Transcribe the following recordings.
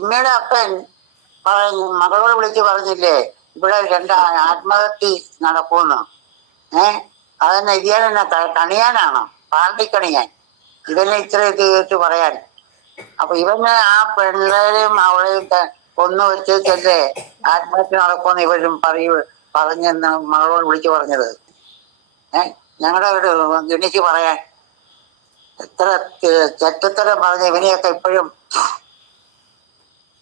ജിമ്മയുടെ അപ്പൻ മകളോട് വിളിച്ച് പറഞ്ഞില്ലേ ഇവിടെ രണ്ട് ആത്മഹത്യ നടക്കുമെന്ന്. അതെന്നെ ഇതിയാനെന്നാ കണിയാനാണോ? പാർട്ടി കണിയാൻ ഇവനെ ഇത്ര ഇത് പറയാൻ. അപ്പൊ ഇവന് ആ പിള്ളേരെയും അവളെയും കൊന്നു വെച്ചല്ലേ ആത്മഹത്യ നടക്കുമെന്ന് ഇവരും പറഞ്ഞെന്ന് മകളോട് വിളിച്ചു പറഞ്ഞത്. ഞങ്ങളുടെ ഒരു ഗണിക്ക് പറയാൻ എത്ര ചെറ്റത്തരം പറഞ്ഞ ഇവനെയൊക്കെ ഇപ്പോഴും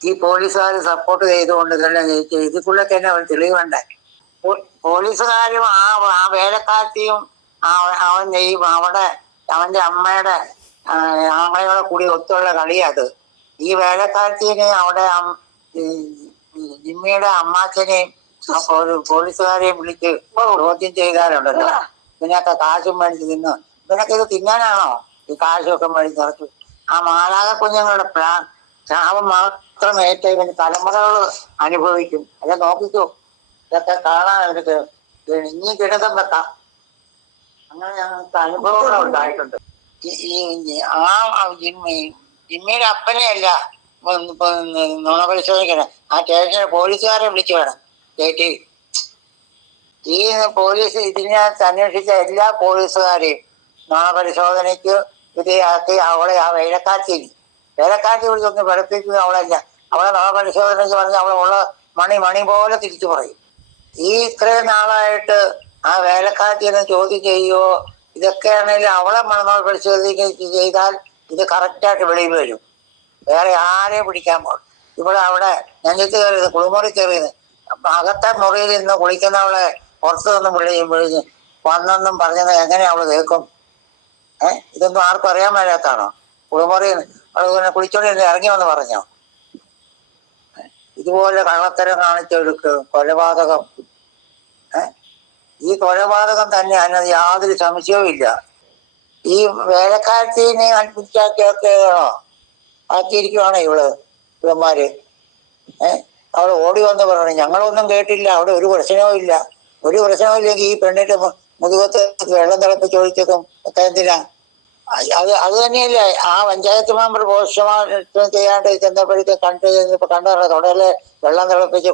ഈ പോലീസുകാർ സപ്പോർട്ട് ചെയ്തുകൊണ്ട് തന്നെ ഇതിക്കുള്ള തന്നെ ഒരു തെളിവ് വേണ്ടേ? പോലീസുകാരും ആ വേലക്കാരത്തെയും അവന്റെ അമ്മയുടെ ആങ്ങളയോടെ കൂടി ഒത്തുള്ള കളിയത്. ഈ വേലക്കാരത്തിന് അവിടെ ജിമ്മിയുടെ അമ്മാച്ചനെയും പോലീസുകാരെയും വിളിച്ച് ചോദ്യം ചെയ്താലുണ്ടല്ലോ ഇതിനൊക്കെ കാശും മേടിച്ച് തിന്നു. ഇതിനൊക്കെ ഇത് തിന്നാനാണോ ഈ കാശൊക്കെ മേടിച്ച് നിറച്ചു? ആ മാലാക കുഞ്ഞുങ്ങളുടെ ശാപം മാത്രം ഏറ്റ ഇവന് തലമുറകൾ അനുഭവിക്കും. അല്ല നോക്കിക്കോ, ഇതൊക്കെ കാണാൻ അവർക്ക് ഇനി ഗണിതം വെക്കാം. അങ്ങനെ ഞങ്ങൾക്ക് അനുഭവങ്ങൾ ഉണ്ടായിട്ടുണ്ട്. ജിമ്മിയുടെ അപ്പനെ അല്ല നുണ പരിശോധിക്കണം, ആ സ്റ്റേഷനിലെ പോലീസുകാരെ വിളിച്ചു വേണം കേട്ടി. ഈ പോലീസ് ഇതിനകത്ത് അന്വേഷിച്ച എല്ലാ പോലീസുകാരെയും നുണ പരിശോധനയ്ക്ക് വിധേയാക്കി അവളെ ആ വേലക്കാറ്റി വിളിച്ചൊന്ന് വെളുപ്പിക്കുക. അവളല്ല, അവളെ നുണ പരിശോധനയ്ക്ക് പറഞ്ഞ് അവളുള്ള മണി പോലെ തിരിച്ചു പറയും. ഈ ഇത്രയും നാളായിട്ട് ആ വേലക്കാറ്റിനെ ചോദ്യം ചെയ്യുകയോ ഇതൊക്കെയാണെങ്കിൽ അവളെ മണങ്ങൾ പരിശോധിക്കുക ചെയ്താൽ ഇത് കറക്റ്റായിട്ട് വെളിയിൽ വരും. വേറെ ആരെയും പിടിക്കാൻ പോകും. ഇവിടെ അവിടെ നെഞ്ചത്ത് കയറിയത് കുളിമുറി കയറിയത് അകത്തെ മുറിയിൽ നിന്ന് കുളിക്കുന്നവളെ പുറത്തു നിന്നും വിളിഞ്ഞ് വന്നെന്നും പറഞ്ഞത് എങ്ങനെ അവള് കേൾക്കും? ഇതൊന്നും ആർക്കും അറിയാൻ മേലാത്താണോ? കുളിമുറി അവള് കുളിച്ചോണ്ട് ഇറങ്ങി വന്ന് പറഞ്ഞോ? ഇതുപോലെ കള്ളത്തരം കാണിച്ചെടുക്കുക കൊലപാതകം. ഈ കൊലപാതകം തന്നെ അതിനകത്ത് യാതൊരു സംശയവും ഇല്ല. ഈ വേലക്കാരത്തിനെ അൽപ്പിച്ചാക്കിയൊക്കെയാണോ ആക്കിയിരിക്കുവാണോ ഇവന്മാര്? അവൾ ഓടി വന്ന് പറഞ്ഞു ഞങ്ങളൊന്നും കേട്ടില്ല, അവിടെ ഒരു പ്രശ്നവും ഇല്ല. ഒരു പ്രശ്നവും ഇല്ലെങ്കിൽ ഈ പെണ്ണിന്റെ മുതുകത്ത് വെള്ളം തിളപ്പിച്ച് ഒഴിച്ചതും ഒക്കെ എന്തിനാ? അത് തന്നെയല്ലേ ആ പഞ്ചായത്ത് മെമ്പർ പോസ്റ്റ്മോർട്ടം ചെയ്യാണ്ട് ചെന്നപ്പോഴത്തേക്ക് കണ്ടതാണ് തുടരെ വെള്ളം തിളപ്പിച്ച്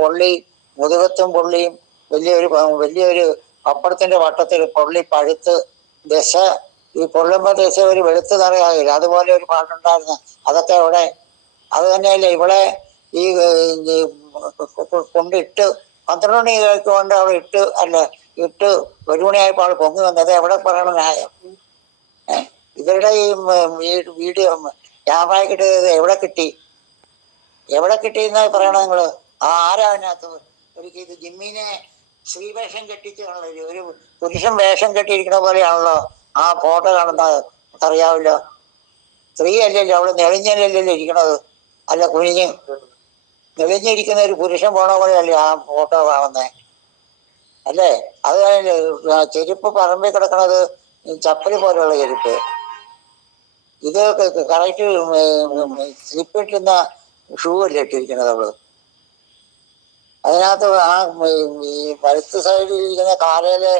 പൊള്ളി, മുതുകത്തും പൊള്ളിയും വലിയൊരു പപ്പടത്തിന്റെ വട്ടത്തിൽ പൊള്ളി പഴുത്ത് ദശ, ഈ പൊള്ളുമ്പോ ദശ ഒരു വെളുത്ത് നിറയാകില്ല, അതുപോലെ ഒരു പാട്ടുണ്ടായിരുന്നു. അതൊക്കെ ഇവിടെ അത് തന്നെയല്ലേ ഇവിടെ ഈ കൊണ്ടിട്ട് 12 മണി കൊണ്ട് അവിടെ ഇട്ട് 1 മണിയായപ്പോൾ അവൾ പൊങ്ങി വന്നത് എവിടെ പറയണ ന്യായം? ഇവരുടെ ഈ വീഡിയോ ക്യാമറ കിട്ടിയത് എവിടെ കിട്ടിയെന്നാ പറയണത് നിങ്ങള്? ആരാ അതിനകത്ത് ഇത് ജിമ്മിനെ സ്ത്രീവേഷം കെട്ടിച്ചാണല്ലോ, ഒരു പുരുഷൻ വേഷം കെട്ടിയിരിക്കുന്ന പോലെയാണല്ലോ ആ ഫോട്ടോ കാണുന്നത്. അറിയാവില്ല, സ്ത്രീ അല്ലല്ലോ, അവള് നെളിഞ്ഞല്ലല്ലോ ഇരിക്കണത്, അല്ല നെളിഞ്ഞിരിക്കുന്ന ഒരു പുരുഷൻ പോണ പോലെയല്ലേ ആ ഫോട്ടോ കാണുന്നേ, അല്ലേ? അത് ചെരുപ്പ് പറമ്പിൽ കിടക്കണത് ചപ്പല് പോലെയുള്ള ചെരുപ്പ്. ഇത് കറക്റ്റ് സ്ലിപ്പിട്ടുന്ന ഷൂ അല്ലേ ഇട്ടിരിക്കണത് അവള്. അതിനകത്ത് ആ ഈ വലത്ത് സൈഡിൽ ഇരിക്കുന്ന കാലയിലെ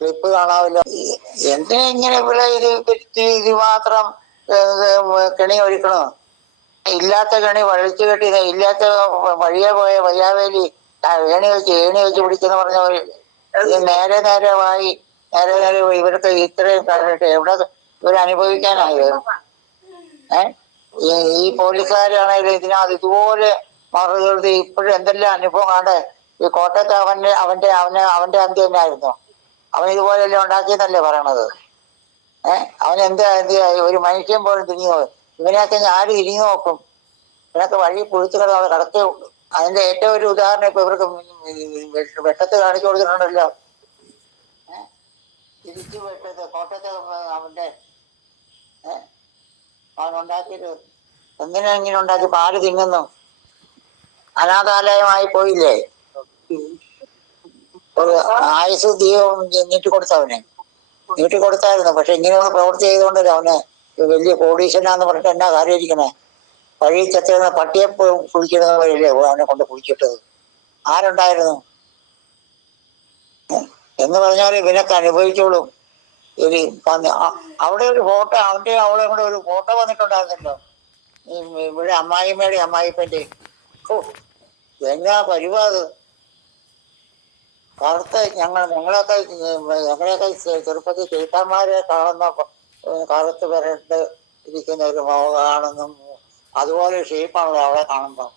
ക്ലിപ്പ് കാണാവില്ല. എന്തിനാ ഇങ്ങനെ ഇവിടെ ഇത് മാത്രം കെണി ഒഴിക്കണോ? ഇല്ലാത്ത കെണി വഴിച്ചു കെട്ടി, ഇല്ലാത്ത വഴിയെ പോയ വയ്യാവേലി ഏണി വെച്ച് പിടിച്ചെന്ന് പറഞ്ഞ പോലെ ഇത് നേരെ ഇവർക്ക് ഇത്രയും പറഞ്ഞിട്ട് എവിടെ ഇവരനുഭവിക്കാനായത്? ഈ പോലീസുകാരാണെങ്കിലും ഇതിനകത്ത് ഇതുപോലെ മറുകൃതി ഇപ്പോഴും എന്തെല്ലാം അനുഭവം കാണേ. ഈ കോട്ടയത്ത് അവന്റെ അന്ത്യം തന്നെയായിരുന്നു. അവൻ ഇതുപോലെല്ലാം ഉണ്ടാക്കിയെന്നല്ലേ പറയണത്. അവൻ എന്താ ഒരു മനുഷ്യൻ പോലും തിരിഞ്ഞു നോക്കും? ഇവനെയൊക്കെ ആര് തിരിഞ്ഞു നോക്കും? ഇവനൊക്കെ വഴി പുഴുത്തു കിടന്ന് കടത്തേ ഉള്ളൂ. അതിന്റെ ഏറ്റവും ഒരു ഉദാഹരണം ഇപ്പൊ ഇവർക്ക് വെട്ടത്ത് കാണിച്ചു കൊടുത്തിട്ടുണ്ടല്ലോ. തിരിച്ചു വെട്ടത് കോട്ടയത്ത് അവനുണ്ടാക്കിയിട്ട് എന്തിനാ ഇങ്ങനെ ഉണ്ടാക്കി? പാല് തിന്നുന്നു. അനാഥാലയമായി പോയില്ലേ? ഒരു ആയുസ് ദീപം നീട്ടിക്കൊടുത്തായിരുന്നു. പക്ഷെ ഇങ്ങനെയുള്ള പ്രവൃത്തി ചെയ്തുകൊണ്ടല്ലോ അവന് വലിയ കോടീശ്വരനാന്ന് പറഞ്ഞിട്ട് എന്നാ കാര്യം ഇരിക്കണേ? വഴി ചെത്തുന്ന പട്ടിയെ കുളിക്കുന്ന വഴിയല്ലേ അവനെ കൊണ്ട് കുളിച്ചിട്ടത്? ആരുണ്ടായിരുന്നു എന്ന് പറഞ്ഞാൽ ഇവനൊക്കെ അനുഭവിച്ചോളും. അവിടെ ഒരു ഫോട്ടോ അവളെ കൂടെ ഒരു ഫോട്ടോ വന്നിട്ടുണ്ടായിരുന്നല്ലോ. ഇവിടെ അമ്മായിമ്മയുടെ അമ്മായിപ്പൻ്റെ ഓ എന്നാ പരിവാത് കറുത്ത ഞങ്ങളെയൊക്കെ ചെറുപ്പത്തിൽ ചേട്ടാന്മാരെ കാണുന്ന കറുത്ത് വരണ്ട് ഇരിക്കുന്ന ഒരു കാണുന്നു. അതുപോലെ ഷേപ്പാണല്ലോ അവളെ കാണുമ്പോൾ.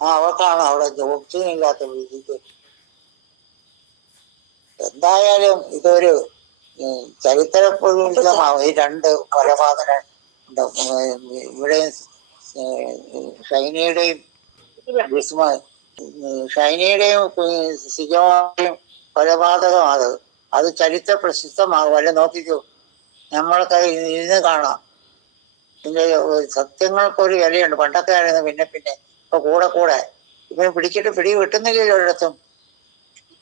അവൾക്കാണ് അവിടെ ഓക്സിജനില്ലാത്ത രീതിക്ക്. എന്തായാലും ഇതൊരു ചരിത്രപ്രതിമാണ്. ഈ രണ്ട് കൊലപാതക ഇവിടെ ഷൈനയുടെയും ഷൈനയുടെയും സിജോയുടെയും കൊലപാതകം അത് ചരിത്ര പ്രസിദ്ധമാകും. അല്ലെ നോക്കിക്കോ, നമ്മളൊക്കെ ഇരുന്ന് കാണാം. ഇതിന്റെ സത്യങ്ങൾക്കൊരു വിലയുണ്ട്. പണ്ടൊക്കെ ആയിരുന്നു, പിന്നെ പിന്നെ ഇപ്പൊ കൂടെ കൂടെ ഇവന് പിടി കിട്ടുന്നില്ലല്ലോ ഒരിടത്തും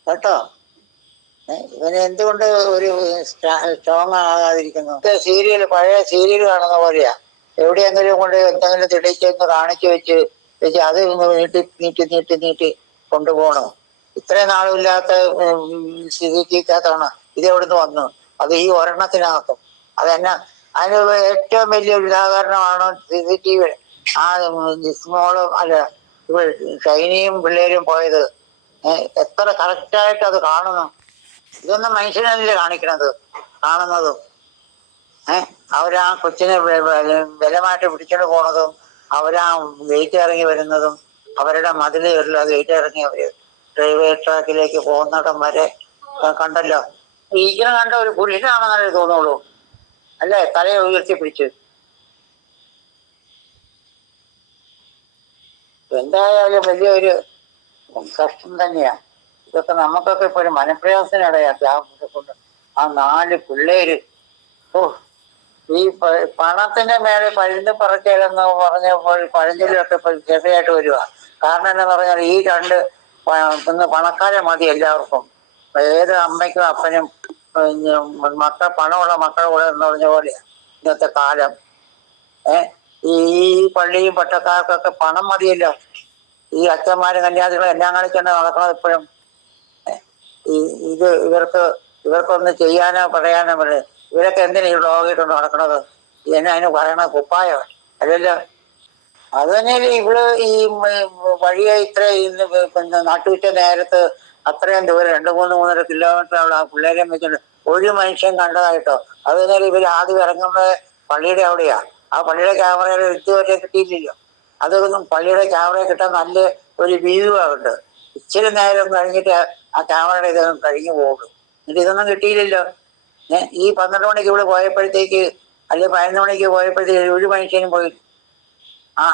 കേട്ടോ. ഇവന് എന്തുകൊണ്ട് ഒരു സ്ട്രോങ് ആകാതിരിക്കുന്നു? പഴയ സീരിയൽ കാണുന്ന പോലെയാ. എവിടെയെങ്കിലും കൊണ്ട് എന്തെങ്കിലും തെളിയിച്ചെന്ന് കാണിച്ചു വെച്ച് അത് നീട്ടി കൊണ്ടുപോകണം. ഇത്രയും നാളുമില്ലാത്ത സ്ഥിതിക്കകത്താണ് ഇത് എവിടുന്ന് വന്നു. അത് ഈ ഒരെണ്ണത്തിനകത്തും അതെന്നാ. അതിന് ഏറ്റവും വലിയ ഉദാഹരണമാണ് CCTV. ആ ജിസ്മോളും അല്ല ഷൈനിയും പിള്ളേരും പോയത് എത്ര കറക്റ്റായിട്ട് അത് കാണുന്നു. ഇതൊന്നും മനുഷ്യനല്ലേ കാണിക്കണത്, കാണുന്നതും. അവരാ കൊച്ചിനെ ബലമായിട്ട് പിടിച്ചോണ്ട് പോണതും, അവരാ ഗേറ്റ് ഇറങ്ങി വരുന്നതും, അവരുടെ മതില് കയറില്ല ഗേറ്റ് ഇറങ്ങി അവര് റെയിൽവേ ട്രാക്കിലേക്ക് പോകുന്നിടം വരെ കണ്ടല്ലോ. ഈശ്വരൻ കണ്ട ഒരു പുരുഷനാണെന്നല്ലേ തോന്നുള്ളൂ, അല്ലേ? തലയെ ഉയർത്തി പിടിച്ച്. എന്തായാലും വലിയൊരു കഷ്ടം തന്നെയാ ഇതൊക്കെ. നമുക്കൊക്കെ ഇപ്പൊ ഒരു മനപ്രയാസത്തിനിടയാ കൊണ്ട് ആ 4 പിള്ളേര്. ഓ, ഈ പണത്തിന്റെ മേലെ പഴുത് പറക്കലെന്ന് പറഞ്ഞപ്പോൾ പഴഞ്ചൊല്ലൊക്കെ ഇപ്പൊ ചെറിയായിട്ട് വരിക. കാരണം എന്താ പറഞ്ഞാൽ ഈ 2 പണക്കാരെ മതി എല്ലാവർക്കും. ഏത് അമ്മയ്ക്കും അപ്പനും പണമുള്ള മക്കളുടെ കൂടെ എന്ന് പറഞ്ഞ പോലെയാ ഇന്നത്തെ കാലം. ഈ പള്ളിയും പട്ടക്കാർക്കൊക്കെ പണം മതിയല്ലോ. ഈ അച്ഛന്മാരും കന്യാസികളും എല്ലാം കാണിച്ചാണ് നടക്കുന്നത് ഇപ്പോഴും. ഇവർക്കൊന്ന് ചെയ്യാനോ പറയാനോ പറയും. ഇവരൊക്കെ എന്തിനാ ഈ വ്ളോഗിട്ടുണ്ട് നടക്കണത്? അതിന് പറയണ കുപ്പായോ അല്ലല്ലോ. അത് തന്നെയല്ലേ ഇവള് ഈ വഴിയെ ഇത്ര നട്ടുച്ച നേരത്ത് അത്രയും ദൂരം 2-3 കിലോമീറ്റർ അവിടെ ആ പിള്ളേരെ വെച്ചിട്ട് ഒരു മനുഷ്യൻ കണ്ടതായിട്ടോ. അത് തന്നെയല്ലേ ഇവര് ആദ്യം ഇറങ്ങുന്നത് പള്ളിയുടെ അവിടെയാ. ആ പള്ളിയുടെ ക്യാമറയിൽ ഇതുവരെ കിട്ടിയില്ലല്ലോ. അതൊന്നും പള്ളിയുടെ ക്യാമറ കിട്ടാൻ നല്ല ഒരു വ്യൂ ആവുന്നുണ്ട്. ഇച്ചിരി നേരം കഴിഞ്ഞിട്ട് ആ ക്യാമറയുടെ ഇതൊന്നും കഴിഞ്ഞു പോകും. എന്നിട്ട് ഇതൊന്നും കിട്ടിയില്ലല്ലോ. ഈ 12 മണിക്ക് ഇവിടെ പോയപ്പോഴത്തേക്ക്, അല്ലെങ്കിൽ 11 മണിക്ക് പോയപ്പോഴത്തേക്ക് ഒരു മനുഷ്യനും പോയി.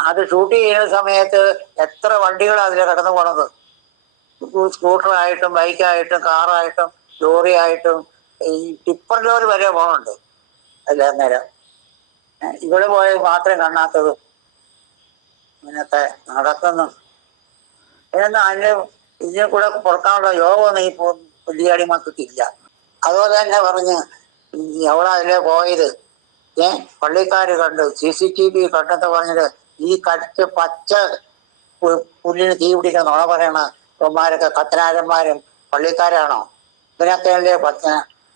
അത് ഷൂട്ട് ചെയ്യുന്ന സമയത്ത് എത്ര വണ്ടികളാണ് അതിൽ കടന്നു പോണത്. സ്കൂട്ടറായിട്ടും ബൈക്കായിട്ടും കാറായിട്ടും ലോറിയായിട്ടും ഈ ടിപ്പർ ലോറി വരെ പോകുന്നുണ്ട് അല്ല നേരം. ഇവിടെ പോയത് മാത്രം കാണാത്തത് ഇങ്ങനത്തെ നടക്കുന്നു. ഇതിനെ കൂടെ പുറക്കാനുള്ള യോഗമൊന്നും ഈ പുല്ലിയാടിമാർക്കില്ല. അതുപോലെ തന്നെ പറഞ്ഞ് എവിടെ അതിലെ പോയത് പള്ളിക്കാര് കണ്ടു, CCTV കണ്ടെന്ന് പറഞ്ഞത് ഈ കടിച്ച് പച്ച പുല്ലിന് തീ പിടിക്കാൻ നുണ പറയണ ഇവന്മാരൊക്കെ കത്തനാരന്മാരും പള്ളിക്കാരാണോ? ഇവനൊക്കെയല്ലേ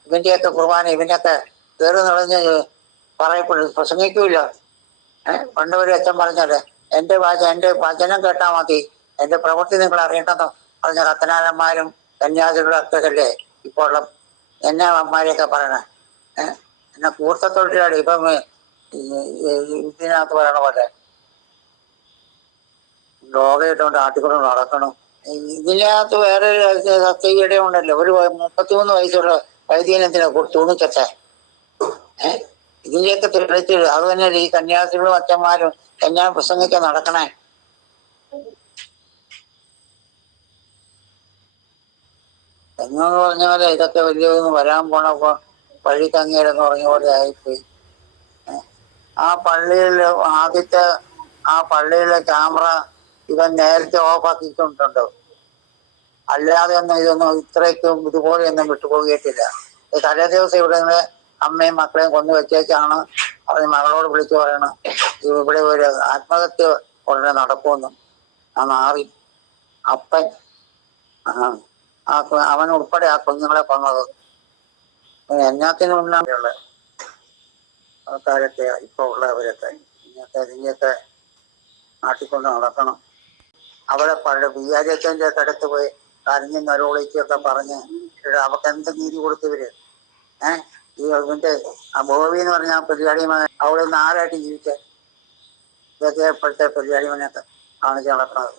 ഇവന്റെയൊക്കെ കുർബാന ഇവനൊക്കെ കയറി നിറഞ്ഞ് പ്രസംഗിക്കൂല. പണ്ട് ഒരു അച്ഛൻ പറഞ്ഞത് എൻ്റെ വചനം കേട്ടാൽ മതി, എൻ്റെ പ്രവൃത്തി നിങ്ങൾ അറിയണ്ടെന്ന് പറഞ്ഞ കത്തനാരന്മാരും കന്യാസികളും ഒക്കെ അല്ലേ ഇപ്പോൾ ഉള്ള എന്നെ അമ്മമാരെയൊക്കെ പറയണേ. എന്നെ കൂട്ടത്തൊഴിലാളി ഇപ്പം ഇതിനകത്ത് പറയണ പോലെ ലോകമായിട്ടോണ്ട് ആട്ടിക്കൊണ്ട് നടക്കണം. ഇതിനകത്ത് വേറൊരു സത്യയുടെ ഉണ്ടല്ലോ, ഒരു 33 വയസ്സുള്ള വൈദ്യനെന്തിനാ തുണിക്കത്തെ. ഇതിന്റെയൊക്കെ തെളിച്ച് അത് തന്നെ ഈ കന്യാസികളും അച്ഛന്മാരും എല്ലാം പ്രസംഗിക്കാൻ നടക്കണേ. എന്ന് പറഞ്ഞ പോലെ ഇതൊക്കെ വലിയൊന്നും വരാൻ പോണപ്പോ വഴി തങ്ങിയതെന്ന് പറഞ്ഞ പോലെ ആയിപ്പോയി. ആ പള്ളിയിലെ ക്യാമറ ഇവൻ നേരത്തെ ഓഫാക്കിക്കൊണ്ടുണ്ടോ? അല്ലാതെ ഒന്നും ഇതൊന്നും ഇത്രയ്ക്കും ഇതുപോലെയൊന്നും വിട്ടുപോകിയിട്ടില്ല. തലേ ദിവസം ഇവിടെ അമ്മയും മക്കളെയും കൊന്നു വെച്ചേക്കാണ്. അവന് മകളോട് വിളിച്ചു പറയണം ഇവിടെ ഒരു ആത്മഹത്യ ഉടനെ നടക്കുമെന്നും. ആ നാറി അപ്പൻ അവൻ ഉൾപ്പെടെ ആ കുഞ്ഞുങ്ങളെ കൊന്നത് എന്നാത്തിനുള്ള ആൾക്കാരൊക്കെ ഇപ്പൊ ഉള്ളവരൊക്കെ ഇതിനെയൊക്കെ നാട്ടിക്കൊണ്ട് നടക്കണം. അവിടെ പണ്ട് ബിആർഎച്ചൻ്റെ അടുത്ത് പോയി കരഞ്ഞ് നരോളിക്കൊക്കെ പറഞ്ഞ് അവർക്ക് എന്ത് നീതി കൊടുത്തവര്. ഇതിന്റെ ആ ബോബി എന്ന് പറഞ്ഞ പരിപാടി അവിടെ നിന്ന് ആരായിട്ട് ജീവിക്കാൻ ഇതൊക്കെ ഇപ്പോഴത്തെ പരിപാടി മനെയൊക്കെ കാണിച്ച് നടക്കുന്നത്.